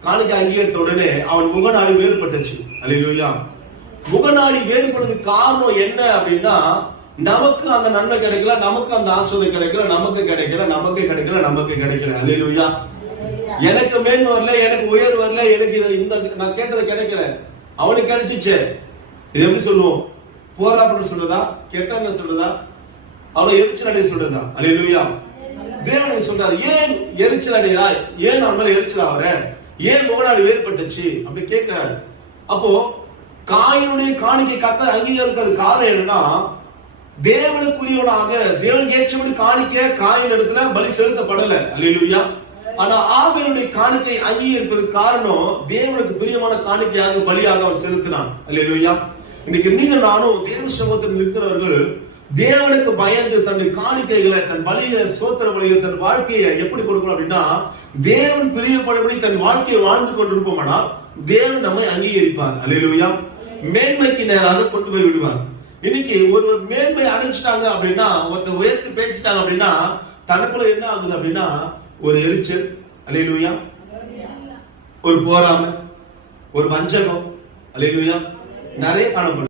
காணிக்கை அங்கீகரித்த உடனே அவன் முகநாடி வேறுபட்டுச்சு. அல்லேலூயா. முகநாடி வேறுபடுறதுக்கு காரணம் என்ன அப்படின்னா, நமக்கு அந்த நன்மை கிடைக்கல, நமக்கு அந்த ஆசீர்வாதம் கிடைக்கல, நமக்கு கிடைக்கல, நமக்கு கிடைக்கல, நமக்கு கிடைக்கல. அல்லேலூயா. எனக்கு மேன்மை வரல, எனக்கு உயர்வு வரல, எனக்கு இந்த நான் கேட்டது கிடைக்கல, அவனுக்கு கிடைச்சிச்சு. இது எப்படி சொல்லுவோம்? போராட்டம் சொல்றதா, கெட்ட சொல்றதா, அவளை எரிச்சல் அடைய சொல்றதா? அல்லேலூயா. தேவன் சொல்றாரு, ஏன் எரிச்சல் அடைகிறாய், ஏன் அவன் மேல எரிச்சல் ஆகுற, ஏன் முகநாடி வேறுபட்டுச்சு அப்படி கேட்கிறாரு. அப்போ காயினுடைய காணிக்கை கர்த்தர் அங்கீகரிக்கிறது காரணம் என்னன்னா, தேவனுக்குரியவனாக தேவனுக்கு ஏற்றபடி காணிக்கை காயின் இடத்துல பலி செலுத்தப்படல. அல்லேலூயா. ஆனா ஆபேலுடைய காணிக்கை அங்கீகரிப்பதற்கு காரணம், தேவனுக்கு பிரியமான காணிக்கையாக பலியாக அவன் செலுத்தினான். அல்லேலூயா. இன்னைக்கு நீங்க நானும் தேவ சமூகத்தில் நிற்கிறவர்கள் தேவனுக்கு பயந்து தன்னுடைய காணிக்கைகளை, தன் பலியை, சோத்திர பலியை, தன் வாழ்க்கையை எப்படி கொடுக்கணும் அப்படின்னா, தேவன் பிரியப்படபடி தன் வாழ்க்கையை வாழ்ந்து கொண்டிருப்போம்னால் தேவன் நம்மை அங்கீகரிப்பார். அல்லேலூயா. மேன்மைக்கு நேராக கொண்டு போய் விடுவார். இன்னைக்கு ஒருவர் மேன்மை அடைஞ்சிட்டாங்க அப்படின்னா, ஒருத்தர் உயர்த்தி பேசிட்டாங்க அப்படின்னா, தனக்குள்ள என்ன ஆகுது அப்படின்னா, ஒரு எரிச்சல், அல்லேலூயா, ஒரு போராமை, ஒரு வஞ்சகம், அல்லேலூயா, நிறைய காணப்படும்.